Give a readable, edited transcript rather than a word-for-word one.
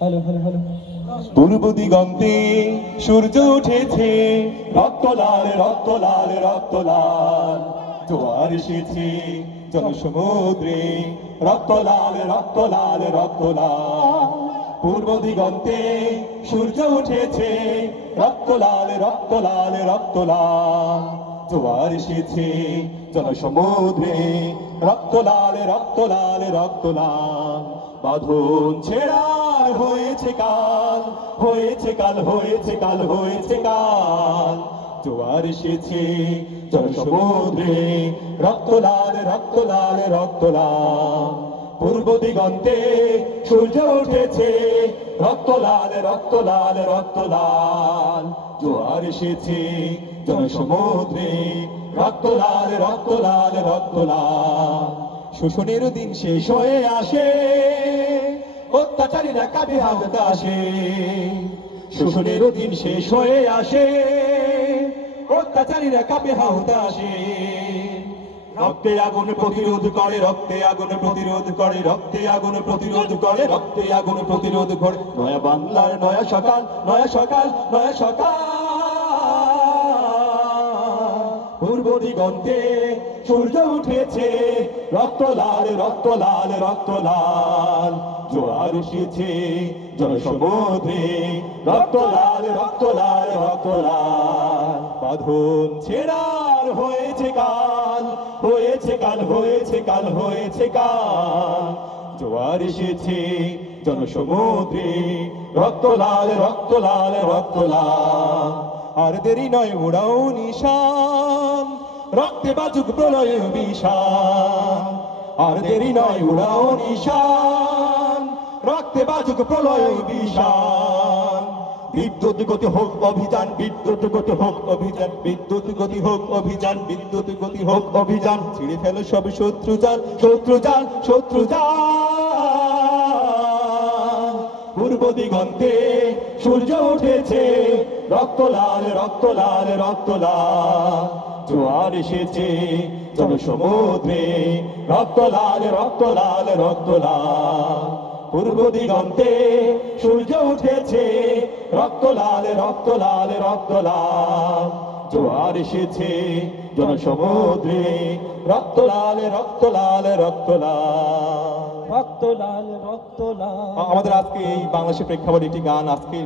Hello hello hello. পূর্ব দিগন্তে সূর্য উঠেছে, রক্ত লাল রক্ত লাল রক্ত লাল। জোয়ার এসেছে জনসমুদ্রে, রক্ত লাল রক্ত লাল রক্ত লাল। পূর্ব দিগন্তে সূর্য উঠেছে, রক্ত লাল রক্ত লাল রক্ত লাল। জোয়ার এসেছে জনসমুদ্রে, রক্ত লাল রক্ত লাল রক্ত লাল। বাঁধন ছেড়ার হয়েছে কাল, হয়েছে কাল হয়েছে কাল হয়েছে কাল। জোয়ার এসেছে জনসমুদ্রে, রক্ত লাল রক্ত লাল রক্ত লাল। পূর্ব দিগন্তে সূর্য উঠেছে, রক্ত লাল রক্ত লাল রক্ত লাল। জোয়ার এসেছে জনসমুদ্রে, রক্ত লাল রক্ত লাল রক্ত লাল। শোষণের দিন শেষ হয়ে আসে, অত্যাচারীরা কাঁধে হাত আসে। শোষণের দিন শেষ হয়ে আসে, অত্যাচারীরা কাঁধে হাত আসে। রক্তে আগুন প্রতিরোধ করে, রক্তে আগুন প্রতিরোধ করে, রক্তে আগুন প্রতিরোধ করে, রক্তে আগুন প্রতিরোধ করে। নয়া বাংলার নয়া সকাল, নয়া সকাল, নয়া সকাল। পূর্ব দিগন্তে সূর্য উঠেছে, রক্ত লাল রক্ত লাল রক্ত লাল। জোয়ার এসেছে জনসমুদ্রে, রক্ত লাল রক্ত লাল রক্ত লাল। বাঁধন ছেড়ার হয়েছে কাল, হয়েছে কাল হয়েছে কাল হয়েছে কাল। জোয়ার এসেছে জনসমুদ্রে, রক্ত লাল রক্ত লাল রক্ত লাল। আর দেরি নয় উড়াও নিশান, রক্তে বাজুক প্রলয় বিশান। আর দেরি নয় উড়াও নিশান, রক্তে বাজুক প্রলয় বিশান। বিদ্যুৎ গতি হোক অভিযান, বিদ্যুৎ গতি হোক অভিযান, বিদ্যুৎ গতি হোক অভিযান, বিদ্যুৎ গতি হোক অভিযান। ছিঁড়ে ফেলো সব শত্রু জাল, শত্রু জাল, শত্রু জাল। পূর্ব দিগন্তে সূর্য উঠেছে, রক্ত লাল রক্ত লাল রক্ত লাল। জোয়ার এসেছে জনসমুদ্রে, রক্ত লাল রক্ত লাল রক্ত লাল। পূর্ব দিগন্তে সূর্য উঠেছে, রক্ত লাল রক্ত লাল রক্ত লাল। জোয়ার এসেছে জনসমুদ্রে, রক্ত লাল রক্ত লাল রক্ত লাল। রক্ত লাল রক্ত লাল। আমাদের আজকে এই বাংলাদেশের প্রেক্ষাপটে একটি গান আজকে